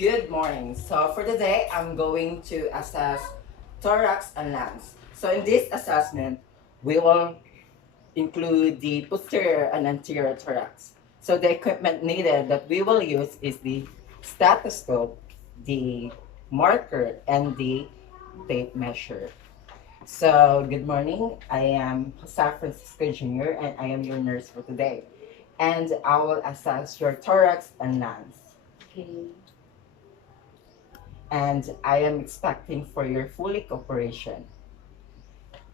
Good morning. So for today, I'm going to assess thorax and lungs. So in this assessment, we will include the posterior and anterior thorax. So the equipment needed that we will use is the stethoscope, the marker, and the tape measure. So good morning. I am Jose Francisco Jr. and I am your nurse for today. And I will assess your thorax and lungs. Okay. And I am expecting for your fully cooperation.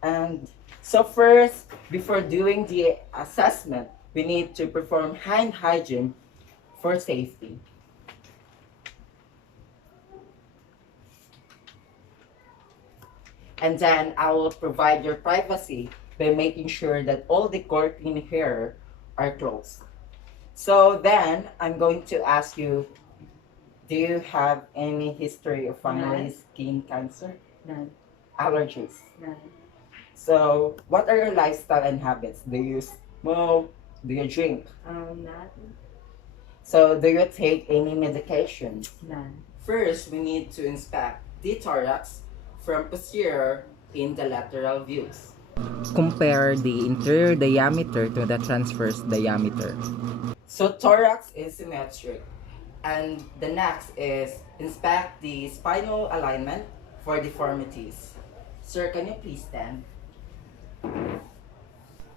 And so first, before doing the assessment, we need to perform hand hygiene for safety. And then I will provide your privacy by making sure that all the curtain here are closed. So then I'm going to ask you, do you have any history of family None. skin cancer? None. Allergies? None. So, what are your lifestyle and habits? Do you smoke? Do you drink? Not. So, do you take any medication? None. First, we need to inspect the thorax from posterior in the lateral views. Compare the interior diameter to the transverse diameter. So, thorax is symmetric. And the next is inspect the spinal alignment for deformities. Sir, can you please stand?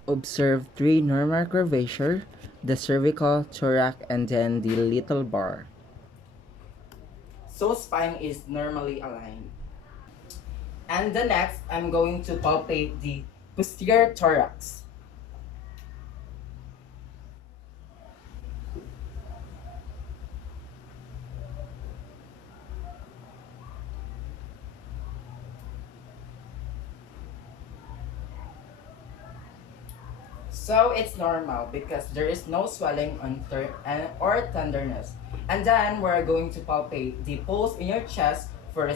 Observe three normal curvature, the cervical, thorax, and then the little bar. So spine is normally aligned. And the next, I'm going to palpate the posterior thorax. So it's normal because there is no swelling on or tenderness. And then we're going to palpate the pulse in your chest for,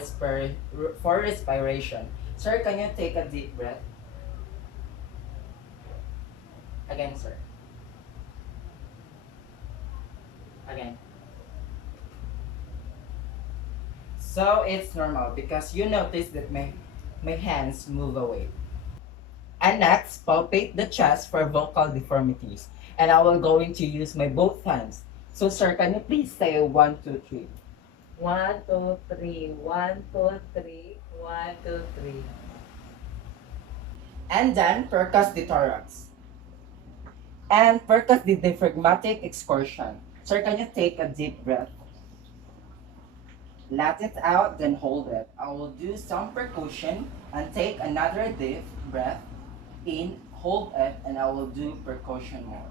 for respiration. Sir, can you take a deep breath? Again, sir. Again. So it's normal because you notice that my hands move away. And next, palpate the chest for vocal deformities. And I will going to use my both hands. So sir, can you please say 1, 2, 3? 1, 2, 3. 1, 2, 3. 1, 2, 3. And then percuss the thorax. And percuss the diaphragmatic excursion. Sir, can you take a deep breath? Let it out, then hold it. I will do some percussion and take another deep breath in, hold it, and I will do percussion more.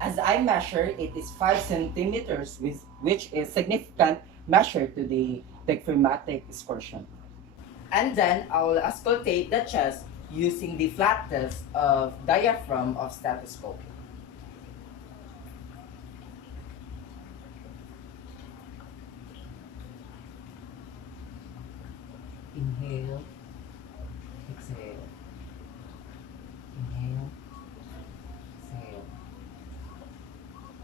As I measure, it is 5 centimeters, which is significant measure to the diaphragmatic excursion. And then I will auscultate the chest using the flat test of diaphragm of stethoscope. Inhale, exhale. Inhale, exhale.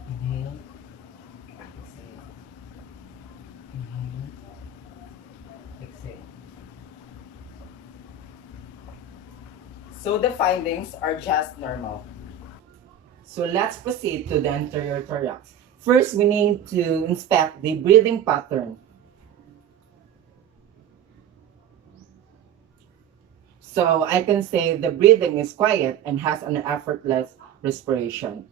Inhale, exhale. Inhale, exhale. So the findings are just normal. So let's proceed to the anterior thorax. First, we need to inspect the breathing pattern. So I can say the breathing is quiet and has an effortless respiration.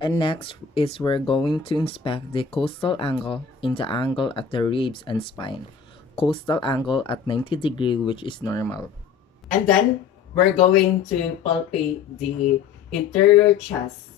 And next is we're going to inspect the costal angle in the angle at the ribs and spine. Costal angle at 90 degree, which is normal. And then we're going to palpate the interior chest.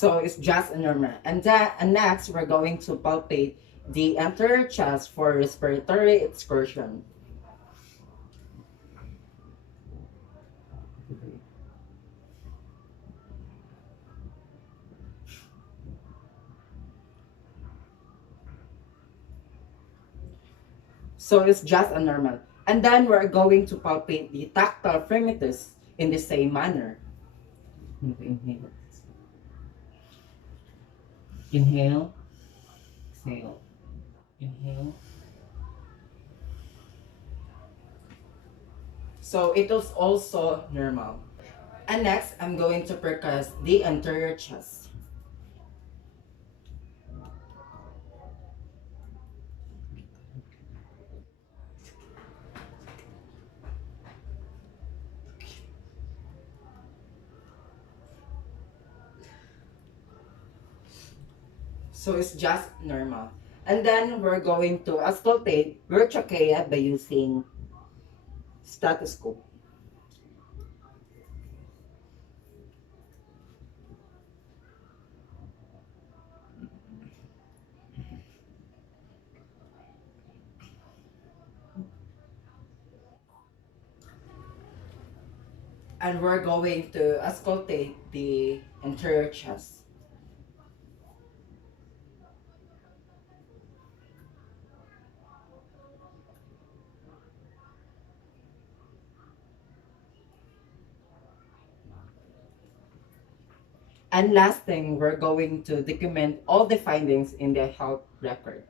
So it's just a normal. And next, we're going to palpate the anterior chest for respiratory excursion. So it's just a normal. And then we're going to palpate the tactile firmitus in the same manner. Inhale. Inhale. Exhale. Inhale. So it was also normal. And next, I'm going to percuss the anterior chest. So it's just normal. And then we're going to auscultate your trachea by using stethoscope. And we're going to auscultate the anterior chest. And last thing, we're going to document all the findings in the health record.